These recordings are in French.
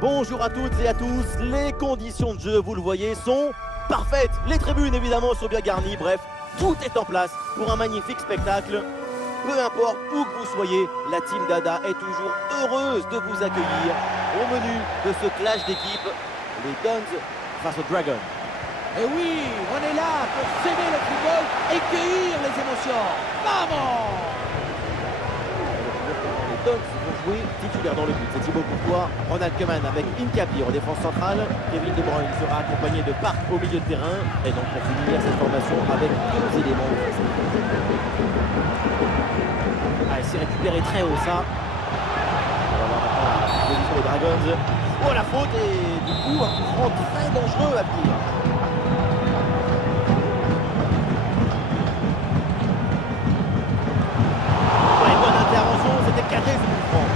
Bonjour à toutes et à tous, les conditions de jeu, vous le voyez, sont parfaites. Les tribunes évidemment sont bien garnies, bref, tout est en place pour un magnifique spectacle. Peu importe où que vous soyez, la Team Dada est toujours heureuse de vous accueillir. Au menu de ce clash d'équipe, les Dons face aux Dragons. Et oui, on est là pour s'aimer le football et cueillir les émotions. Vamos! Les Dons vont jouer titulaire dans le but. C'est Thibaut Courtois, Ronald Koeman avec Hincapié en défense centrale. Kevin De Bruyne sera accompagné de Park au milieu de terrain. Et donc pour finir cette formation avec deux éléments. Allez, c'est récupéré très haut ça. On va voir maintenant la position des Dragons. Oh la faute et du coup un coup franc très dangereux à venir. Ouais, bonne intervention, c'était cadré ce coup franc.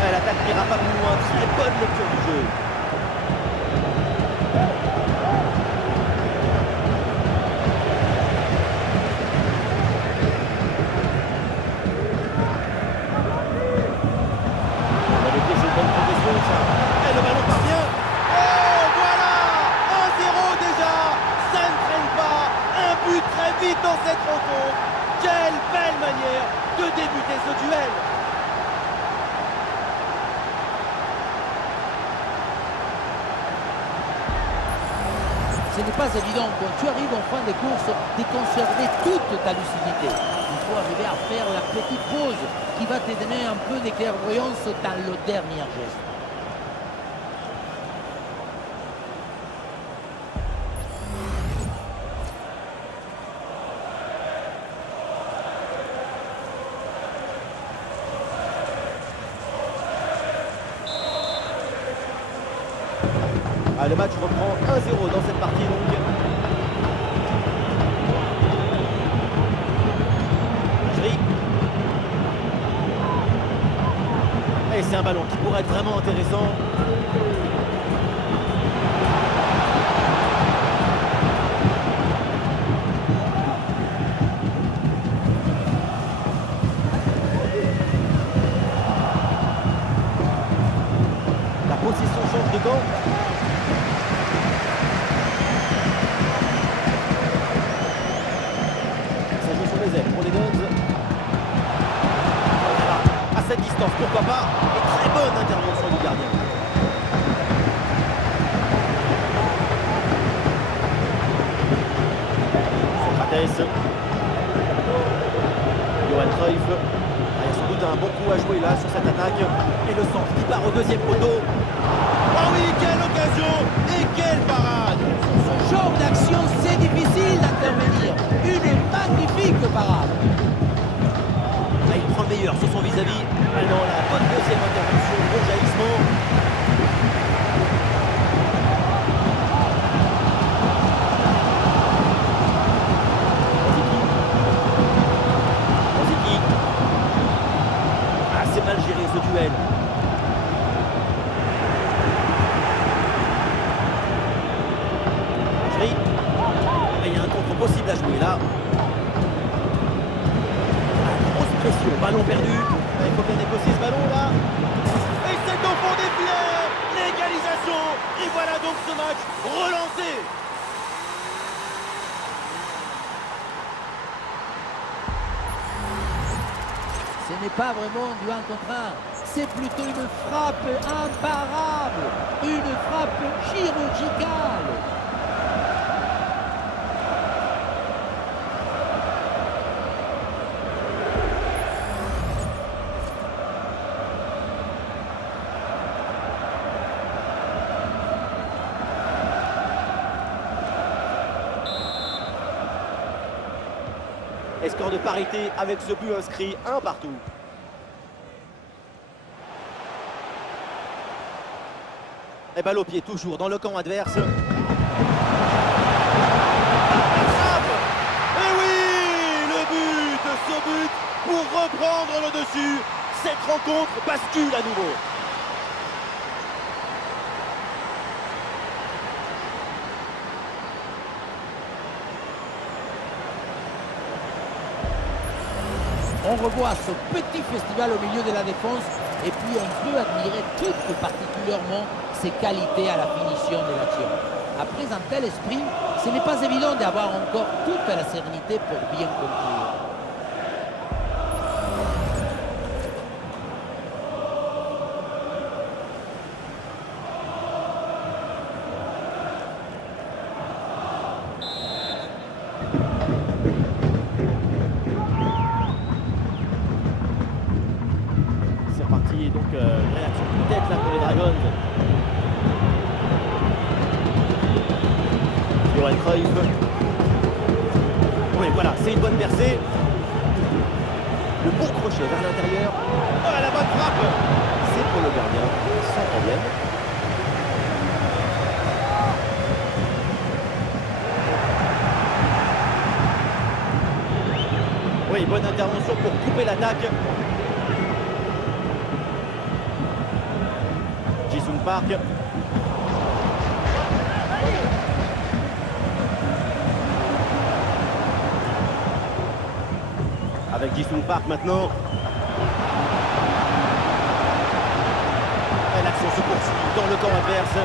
Ouais, l'attaque n'ira pas plus loin, très bonne lecture du jeu. Et le ballon parvient. Oh voilà, 1-0 déjà. Ça ne traîne pas. Un but très vite dans cette rencontre. Quelle belle manière de débuter ce duel. Ce n'est pas évident quand tu arrives en fin de course de conserver toute ta lucidité. Il faut arriver à faire la petite pause qui va te donner un peu de clairvoyance dans le dernier geste. Ah, le match reprend 1-0 dans cette partie longue. Gris. Et c'est un ballon qui pourrait être vraiment intéressant. La position change de camp. Pour les Dons. À cette distance, pourquoi pas. Et très bonne intervention du gardien. Socrates. Johan Cruyff. Il y a sans doute un bon coup à jouer là sur cette attaque. Et le centre qui part au deuxième poteau. Oh oui, quelle occasion et quelle parade. Ce genre d'action, c'est difficile d'intervenir. Une magnifique parade. Là, il prend le meilleur sur son vis-à-vis. Ah non, la bonne deuxième intervention, rejaillissement. Rosicky. Ah, c'est mal géré ce duel. Il y a un contre possible à jouer là. Grosse pression, ballon perdu. Il faut bien négocier ce ballon là. Et c'est au fond des filets. L'égalisation. Et voilà donc ce match relancé. Ce n'est pas vraiment du 1 contre 1. C'est plutôt une frappe imparable. Une frappe chirurgicale. Et score de parité avec ce but inscrit, un partout. Et balle au pied toujours dans le camp adverse. Et oui, le but, ce but pour reprendre le dessus. Cette rencontre bascule à nouveau. On revoit ce petit festival au milieu de la défense et puis on peut admirer tout particulièrement ses qualités à la finition de l'action. Après un tel esprit, ce n'est pas évident d'avoir encore toute la sérénité pour bien conclure. C'est reparti, donc réaction peut-être là pour les Dragons. Johan Cruyff. Oui, voilà, c'est une bonne percée. Le bon crochet vers l'intérieur. Oh, la bonne frappe. C'est pour le gardien, sans problème. Oui, bonne intervention pour couper l'attaque. Ji-sung Park. Avec Ji-sung Park maintenant. Et l'action se poursuit dans le camp adverse.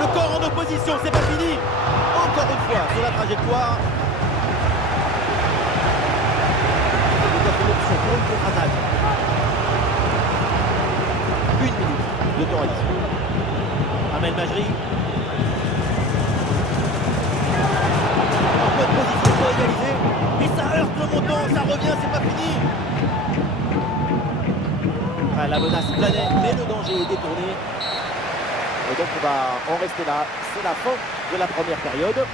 Le corps en opposition, c'est pas fini. Encore une fois sur la trajectoire. Une option pour une contre-attaque. 1 minute de temps additionnel. Amel Majri. En bonne position pour égaliser. Et ça heurte le montant, ça revient, c'est pas fini. Ah, la menace planait, mais le danger est détourné. Et donc on va en rester là. C'est la fin de la première période.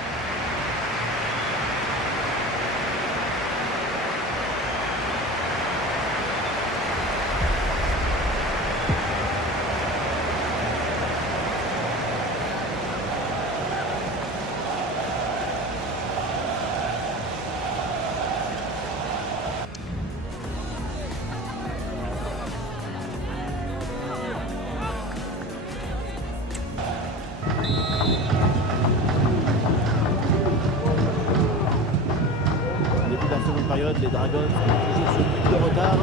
Début de la seconde période, les Dragons sont toujours sur but de retard.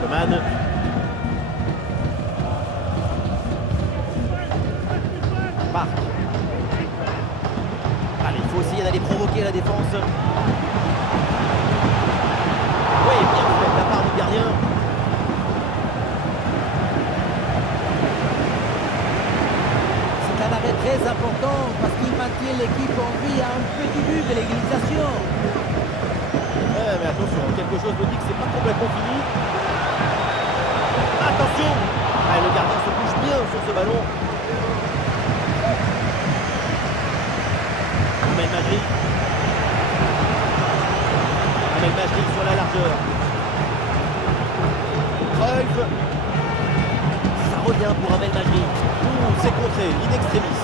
Coman. Park. Allez, il faut essayer d'aller provoquer la défense. Oui, bien fait de la part du gardien. C'est un arrêt très important parce qu'il maintient l'équipe en vie à un petit but de l'égalisation. Ouais, mais attention, quelque chose me dit que c'est pas complètement fini. Attention. Ah, le gardien se bouge bien sur ce ballon. Amel Majri. Amel Majri sur la largeur. Cruyff. Ça revient pour Amel Majri. C'est contré, in extremis.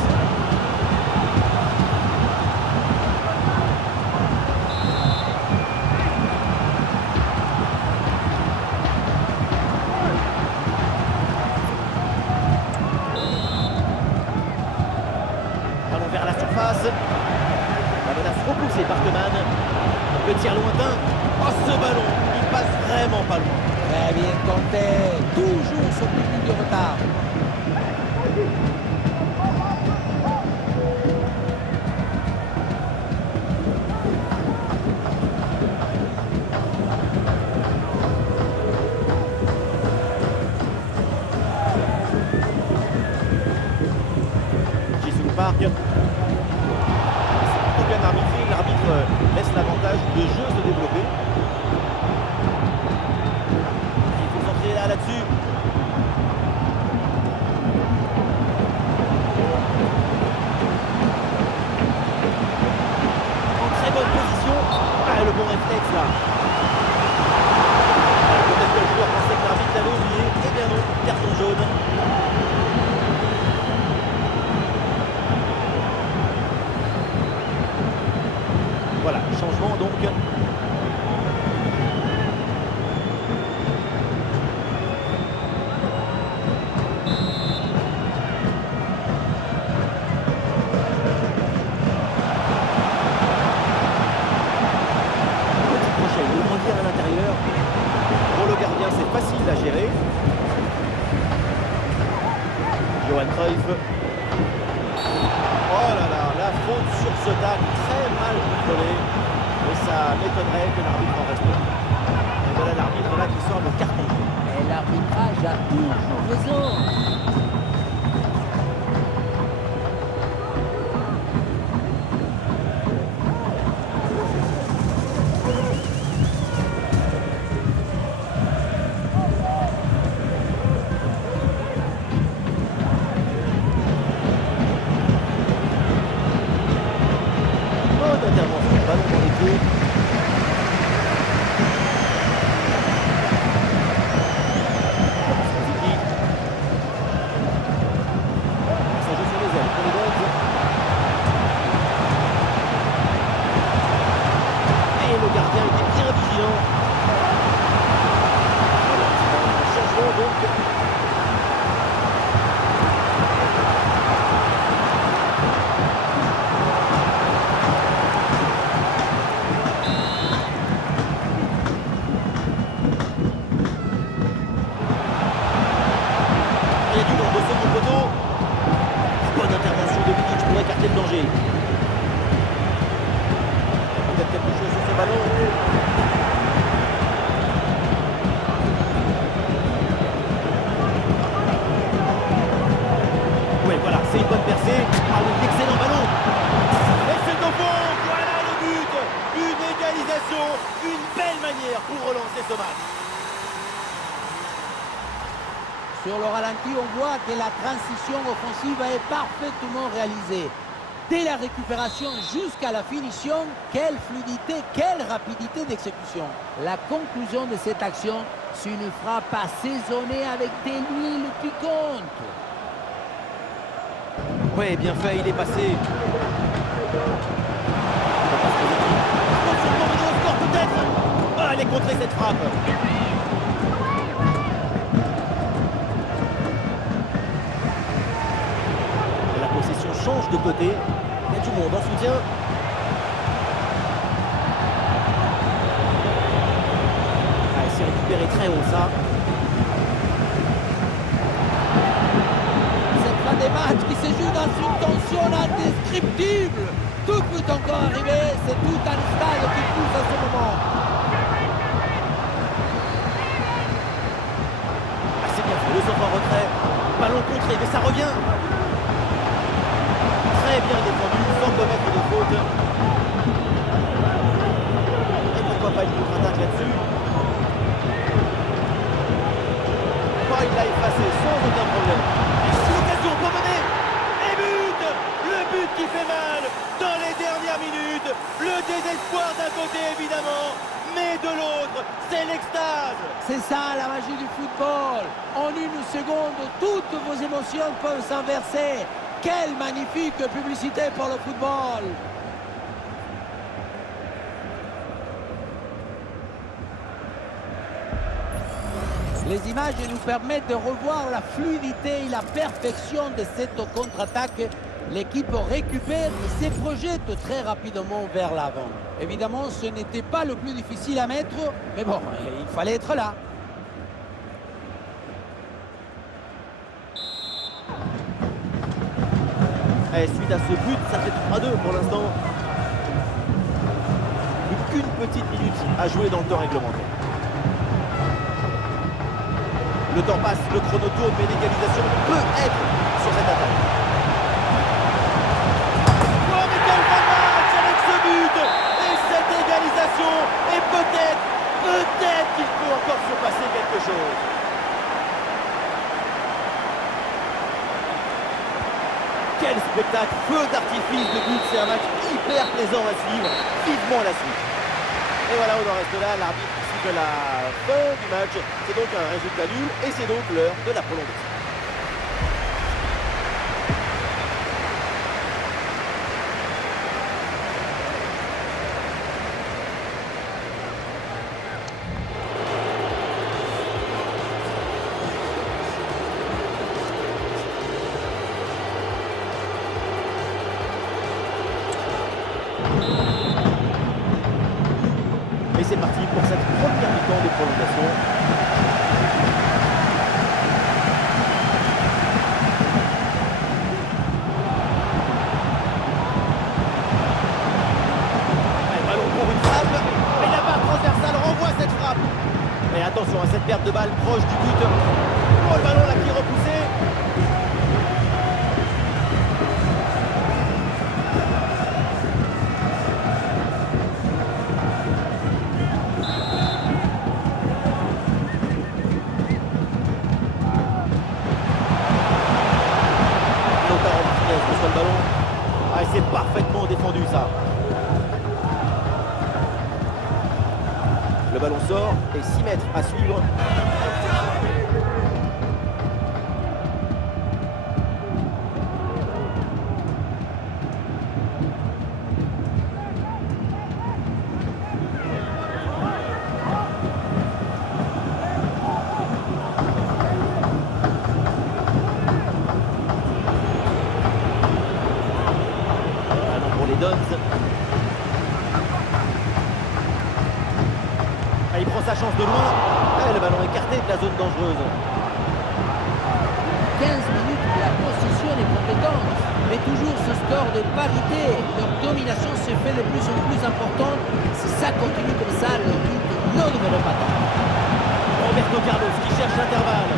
Allons vers la surface. La menace repoussée par Coman. Le tir lointain. Oh, ce ballon, il passe vraiment pas loin. Très bien compté, toujours sur le but de retard. Ji-sung Park. C'est plutôt bien arbitré. L'arbitre laisse l'avantage de jeu se développer. Il faut s'entraîner là-dessus. En très bonne position. Ah, le bon réflexe là. Peut-être que le joueur pensait que l'arbitre l'avait oublié. Eh bien non, carton jaune. Voilà, changement donc. Johan Cruyff. Oh là là, la faute sur ce tacle, très mal contrôlé. Et ça m'étonnerait que l'arbitre en reste là. Et voilà l'arbitre là qui sort le carton. Et l'arbitrage a toujours raison. Bonne intervention, ballon dans les pieds. Ça joue sur les ailes pour les Belges. Et le gardien était bien vigilant. Voilà, un changement donc. Il y a du monde au second poteau. Bonne intervention de Vidic pour écarter le danger. Peut-être quelque chose sur ce ballon. Oui, voilà, c'est une bonne percée. Ah oui, excellent ballon. Et c'est au fond. Voilà le but. Une égalisation. Une belle manière pour relancer ce match. Sur le ralenti, on voit que la transition offensive est parfaitement réalisée. Dès la récupération jusqu'à la finition, quelle fluidité, quelle rapidité d'exécution. La conclusion de cette action, c'est une frappe assaisonnée avec de l'huile piquante. Oui, bien fait, il est passé. Attention, au score peut-être. Ah, elle est contrée cette frappe. La possession change de côté. Il y a du monde en soutien. Ah, c'est récupéré très haut ça. Cette fin des matchs qui se joue dans une tension indescriptible. Tout peut encore arriver, c'est tout un stade qui pousse à ce moment. Ah, c'est bien fait, le centre en retrait. Ballon contré, mais ça revient. Très bien défendu, sans commettre de faute. Et pourquoi pas une contre-attaque là-dessus. Oh, il l'a effacé sans aucun problème. Et c'est l'occasion pour mener. Et but. Le but qui fait mal dans les dernières minutes. Le désespoir d'un côté évidemment, mais de l'autre, c'est l'extase. C'est ça la magie du football. En une seconde, toutes vos émotions peuvent s'inverser. Quelle magnifique publicité pour le football. Les images nous permettent de revoir la fluidité et la perfection de cette contre-attaque. L'équipe récupère et se projette très rapidement vers l'avant. Évidemment, ce n'était pas le plus difficile à mettre, mais bon, il fallait être là. Et suite à ce but, ça fait 3-2 pour l'instant. Plus qu'une petite minute à jouer dans le temps réglementaire. Le temps passe, le chrono tourne, mais l'égalisation peut être sur cette attaque. Oh, mais quel bon match avec ce but et cette égalisation. Et peut-être qu'il peut encore se passer quelque chose. Quel spectacle, feu d'artifice de but, c'est un match hyper plaisant à suivre, vivement la suite. Et voilà, on en reste là, l'arbitre siffle la fin du match, c'est donc un résultat nul et c'est donc l'heure de la prolongation. Et c'est parti pour cette première mi-temps de prolongation. de balle proche du but. Oh, le ballon là qui est repoussé. Lautaro Martinez reçoit le ballon. Ah, et c'est parfaitement défendu ça. Le ballon sort et 6 mètres à suivre. Ballon pour les Dons. Ah, il prend sa chance de loin. Ah, le ballon écarté de la zone dangereuse. 15 minutes, la possession est compétente, mais toujours ce score de parité. Leur domination se fait de plus en plus importante. Si ça continue comme ça, le but ne devrait pas tard. Roberto Carlos qui cherche l'intervalle.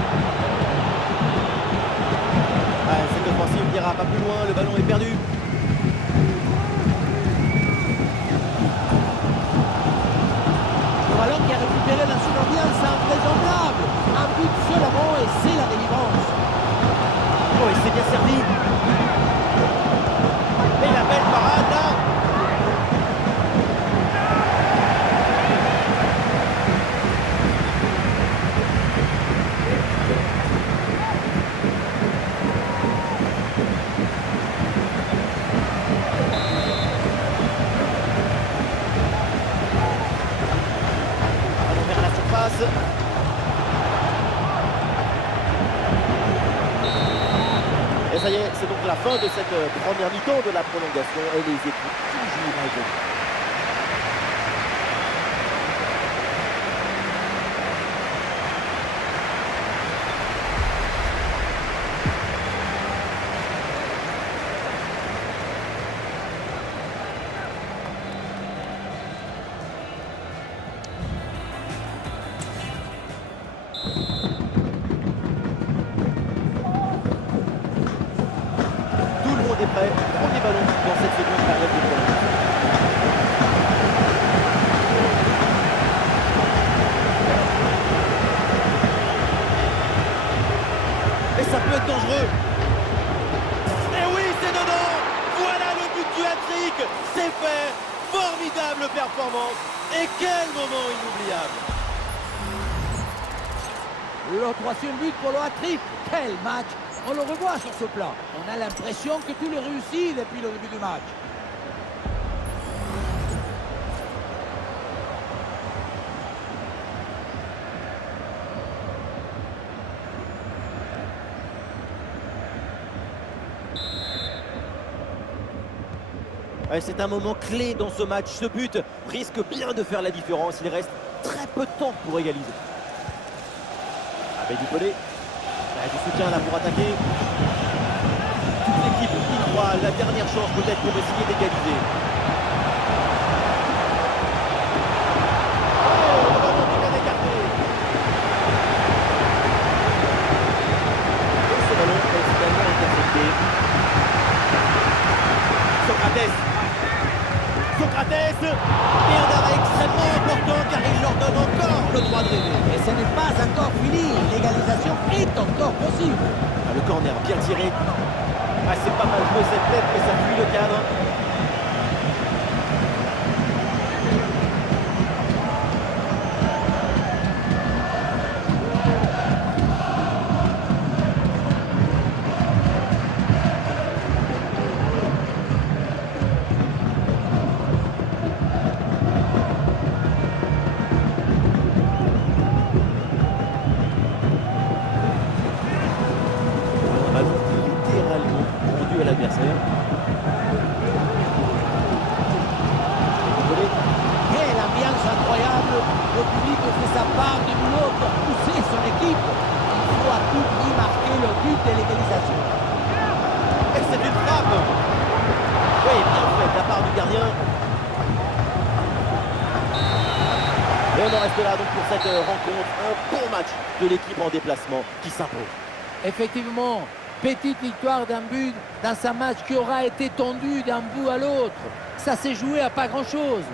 Ah, cette offensive n'ira pas plus loin, le ballon est perdu. Le ballon qui a récupéré dans une ambiance invraisemblable. Un but seulement et c'est la délivrance. Oh, il s'est bien servi. Et la belle parade là. Allons vers la surface. Et ça y est, c'est donc la fin de cette première mi-temps de la prolongation et les équipes toujours à égalité. Tout le monde est prêt. Premier ballon dans cette seconde période de prolongation. Et ça peut être dangereux. Et oui, c'est dedans. Voilà le but du hat-trick. C'est fait. Formidable performance. Et quel moment inoubliable. Le troisième but pour le hat-trick. Quel match! On le revoit sur ce plan. On a l'impression que tout est réussi depuis le début du match. Ouais, c'est un moment clé dans ce match. Ce but risque bien de faire la différence. Il reste très peu de temps pour égaliser. Avec du Pelé. Du soutien là pour attaquer. Toute l'équipe y croit. La dernière chance peut-être pour essayer d'égaliser. Oh, le ballon qui vient d'écarter. Et ce ballon est finalement intercepté. Socrates. Et un arrêt extrêmement important car il leur donne encore le droit de rêver. Et ce n'est pas encore fini. L'égalisation est encore possible. Ah, le corner bien tiré. Ah, c'est pas mal joué cette tête, mais ça fuit le cadre. Un ballon littéralement rendu à l'adversaire. Quelle ambiance incroyable. Le public fait sa part du boulot pour pousser son équipe. Il faut à tout prix marquer le but de l'égalisation. Et c'est une frappe. Oui, bien fait de la part du gardien. Et on en reste là donc pour cette rencontre. Un bon match de l'équipe en déplacement qui s'impose. Effectivement, petite victoire d'un but dans un match qui aura été tendu d'un bout à l'autre. Ça s'est joué à pas grand-chose.